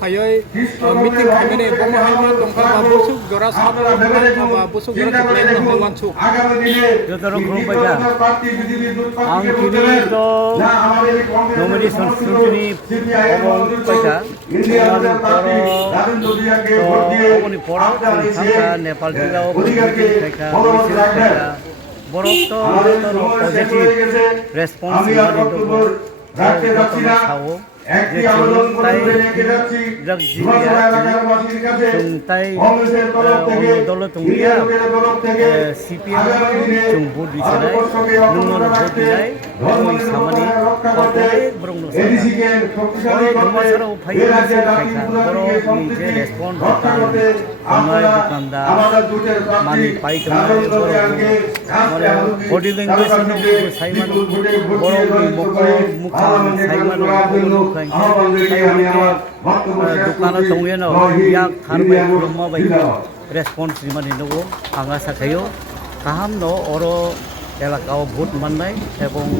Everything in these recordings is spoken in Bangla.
fayoi meeting khamene bomo haima tongkha ba busuk jora sabo ba busuk jora chaklai no manchu jotoro khumbaja ang kini to nomination scrutiny obong paisa oboni poro sangka Nepal jilao paisa borok to positive response sao যে তাই তাই দল তুমিয়া সিপিএম जों ভোট দিছাই নুনর ভোট দিছাই ওই সামানি কতে ব্রংনো ধমাসরা উফাই খাইখা বড় যে রেসপন্স অনলাইন দোকানদার মানি পাইতমা মানে বডি ল্যাঙ্গুয়েজ নো সাইমান বড় মুখ Saiman dukana tongeno yak tharbai brahma bai response mani nogo anga sakhayo kaham no oro elakao vote mannai ebong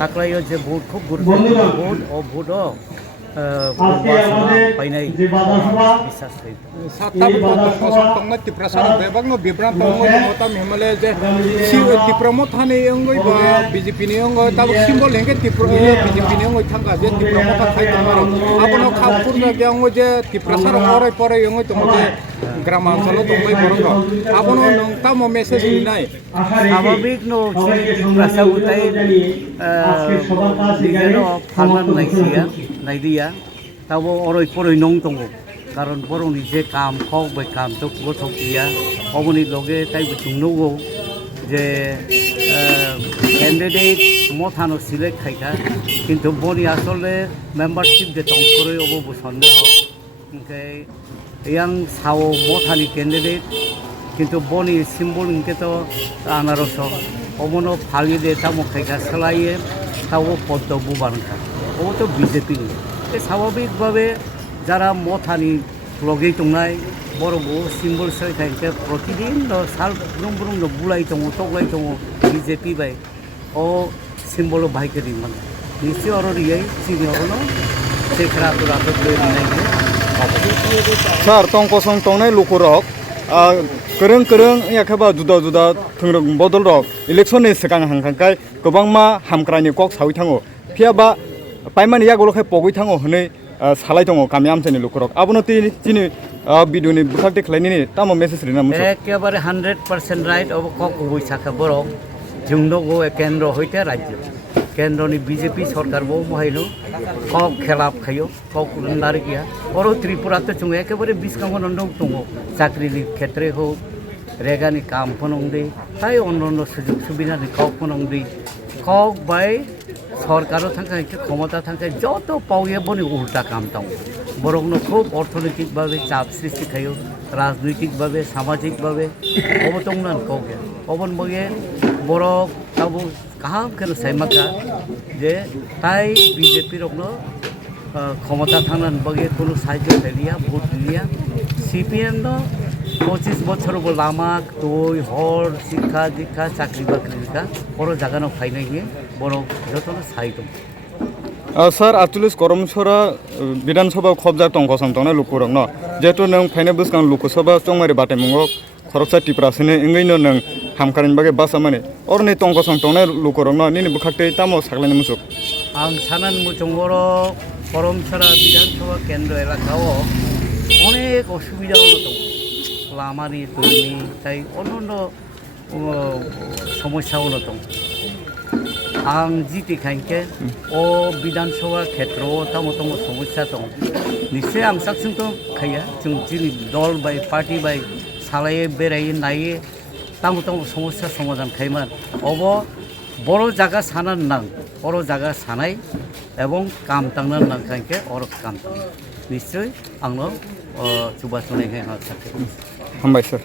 taklayo je vote khub gurutopurno vote o vote o painai bisas kai satam kosong tongna tiprasar bebangno bibran tongmo motam himale je si tipromo thane engoi ba BJP ni engoi tab symbol henge tipro BJP ni engoi thanga je tipromo ta khai tomaro abono khapur na gyangoi je tiprasar orai pore engoi tomo je গ্রামাঞ্চল তংবাই বরঙ্গ abono nongtamo message nai স্বাভাবিক no tiprasa utai নিজেনো ফালমান নাইদিয়া তাবো অরই পরই নং দঙ্গো কারণ বরংনি যে কাম খক bai কাম তো গথক দিয়া অবনি লগে তাইবো জুংনগো যে ক্যান্ডিডেট মথানো সিলেক্ট খাইখা কিন্তু বনি আসলে মেম্বারশিপ যে তংকরে অবো সন্দেহ ওকে yang sawo mothani candidate কিন্তু বনি সিম্বল ইনকে তো আনারস অমনো ফালি দে তামো খাইখা সালাইয়ে তাও পদ্মবু বানখা ও তো বিজেপি এই স্বাভাবিকভাবে যারা মথানি লগেই তংনাই বড় বড় সিম্বল সই খাইতে প্রতিদিন সাল ব্রুম বুলাই দङ তগলাই দङ বিজেপি বাই ও সিম্বল ভাইকেরি মানে নিশ্চয় অরিয়াই চিনি অরনো সেখরা তো রাত নাই Sar tong kosong tong nai lukurok kereng yakaba juda thengrok bodol rok election ni sekang hangkai gobangma hamkrani kok sawi thango phiaba paimani yagolo khai pogoi thango hne salai tongo kami amchani lukurok abono tini video ni bukhakte khlaini ni tamo message rina muso ekebare 100% right ob kok boi sakha borok jungno go kendro hoite rajyo কেন্দ্রনি বিজেপি সরকার বউ মহাইলো কক খেলাপ খাইও কক নারী গিয়া বড় ত্রিপুরাতে চুঙে একেবারে বিশকাঙ্গন দङ চাকরির ক্ষেত্রে হোক রেগানি কাম ফনংদি তাই অন্য সুযোগ সুবিধানি কক ফনংদি কক বাই সরকারও থাকায় ক্ষমতা থাকায় যত পাওয়ে বনি উল্টা কাম দङ বরংনো খুব অর্থনৈতিকভাবে চাপ সৃষ্টি খাইও রাজনৈতিকভাবে সামাজিকভাবে অবতংনান ককে অবন বগে বড় তাবু কাহাম কেন সাইমাকা যে তাই বিজেপি রকনো ক্ষমতা থানান বগে কোনো সাহায্য দিলিয়া ভোট দিলিয়া সিপিএম নো 25 বছর লামা তৈ হর শিক্ষা দীক্ষা চাকরি বাকরি দিকা বড় জায়গানো ফাইনাই গিয়ে বড় যত সাইতো Sir, actually, Koromsora Vidansaba Kobja Tong Kosam Tona Lukurang, no. Jeto Nang Pinabuskan Lukusaba, Tongari Batamungo, Korsa Tiprasine, Ingino Nang Hamkarin Bage Basamani, or Ne Tong Kosam Tona Lukurang, Nini Bukate Tamo Saklan Musuk. Ang Sanan Mutongoro, Koromsora Vidansaba Kendo Elakao, অনেক অসুবিধা হলো তো লামারি তৈরি তাই অন্য সমস্যা হলো তো आं जिति खाइके ओ विधानसभा क्षेत्र तमो समस्या दङ निश्चय आं साबसिन तो खाया जों जोंनि दल बाय पार्टी बाय सालाये बेरायो नायो तमो समस्या समाधान खाइमान अब बड़ जागा साना नां बड़ जागा सानाय एवं काम तांना नां खाइके और काम निश्चय आंनो सुबासने हे हामबाय सर